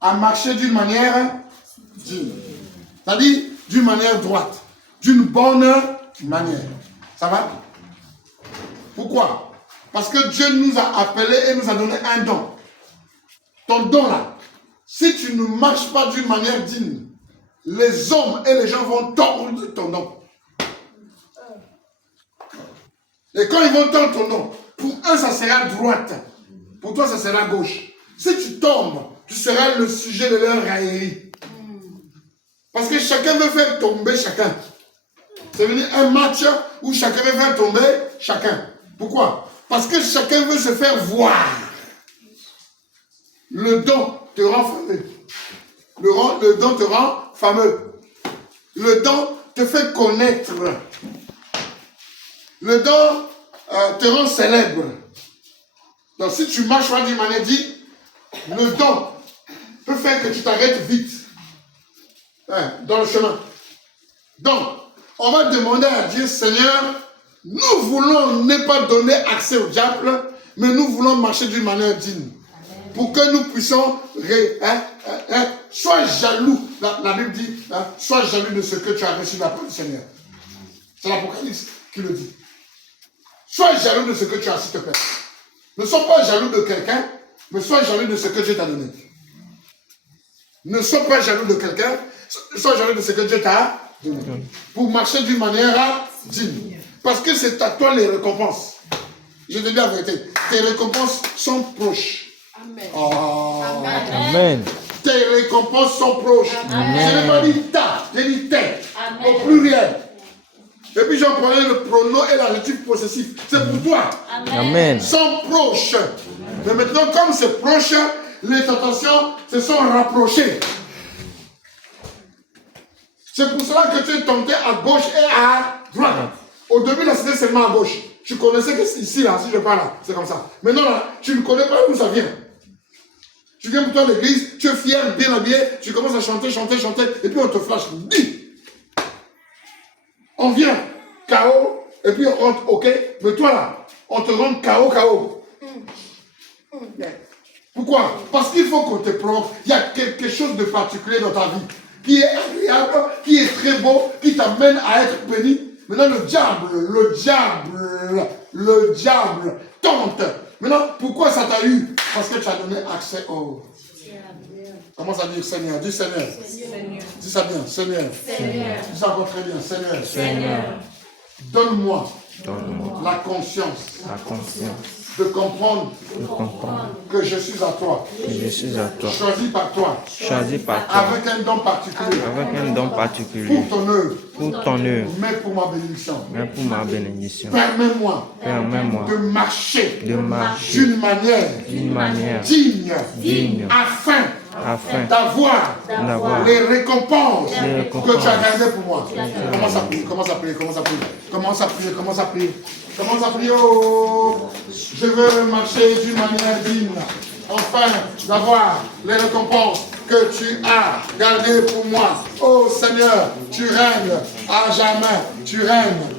à marcher d'une manière digne. C'est-à-dire d'une manière droite, d'une bonne manière. Ça va? Pourquoi? Parce que Dieu nous a appelés et nous a donné un don. Ton don là, si tu ne marches pas d'une manière digne, les hommes et les gens vont tordre ton don. Et quand ils vont tordre ton don, pour eux ça sera droite, pour toi ça sera gauche. Si tu tombes, tu seras le sujet de leur raillerie. Parce que chacun veut faire tomber chacun. C'est venu un match où chacun veut faire tomber chacun. Pourquoi? Parce que chacun veut se faire voir. Le don te rend fameux. Le don te rend fameux. Le don te fait connaître. Le don te rend célèbre. Donc si tu marches pas d'une manière digne, le don peut faire que tu t'arrêtes vite dans le chemin. Donc, on va demander à Dieu, Seigneur, nous voulons ne pas donner accès au diable, mais nous voulons marcher d'une manière digne. Pour que nous puissions, sois jaloux, la Bible dit, sois jaloux de ce que tu as reçu de la part du Seigneur. C'est l'Apocalypse qui le dit. Sois jaloux de ce que tu as, s'il te plaît. Ne sois pas jaloux de quelqu'un, mais sois jaloux de ce que Dieu t'a donné. Ne sois pas jaloux de quelqu'un, sois jaloux de ce que Dieu t'a donné. Pour marcher d'une manière digne. Parce que c'est à toi les récompenses. Je te dis la vérité. Tes récompenses sont proches. Amen. Oh. Amen. Tes récompenses sont proches. Amen. Je n'ai pas dit ta, j'ai dit tes. Au pluriel. Et puis j'employais le pronom et l'adjectif possessif. C'est pour toi. Amen. Sont proches. Mais maintenant, comme c'est proche, les tentations se sont rapprochées. C'est pour cela que tu es tenté à gauche et à droite. Au début, là, c'était seulement à gauche. Tu connaissais que c'est ici, là, si je parle là, c'est comme ça. Maintenant, là, tu ne connais pas où ça vient. Tu viens pour toi à l'église, tu es fier, bien habillé, tu commences à chanter, et puis on te flash. Dis. On vient, KO, et puis on rentre, ok, mais toi là, on te rend KO. Pourquoi? Parce qu'il faut qu'on te provoque. Il y a quelque chose de particulier dans ta vie qui est agréable, qui est très beau, qui t'amène à être béni. Maintenant, le diable tente. Maintenant, pourquoi ça t'a eu? Parce que tu as donné accès au... Commence à dire Seigneur, dis Seigneur. Dis ça bien, Seigneur. Dis ça encore très bien, Seigneur. Donne-moi la conscience de comprendre que je suis à toi. Choisi par toi. Avec un don particulier. Pour ton œuvre. Mais pour ma bénédiction. Permets-moi de marcher d'une manière digne afin d'avoir les récompenses que tu as gardées pour moi. Commence à prier. Oh, je veux marcher d'une manière digne, afin d'avoir les récompenses que tu as gardées pour moi. Oh Seigneur, tu règnes à jamais. Tu règnes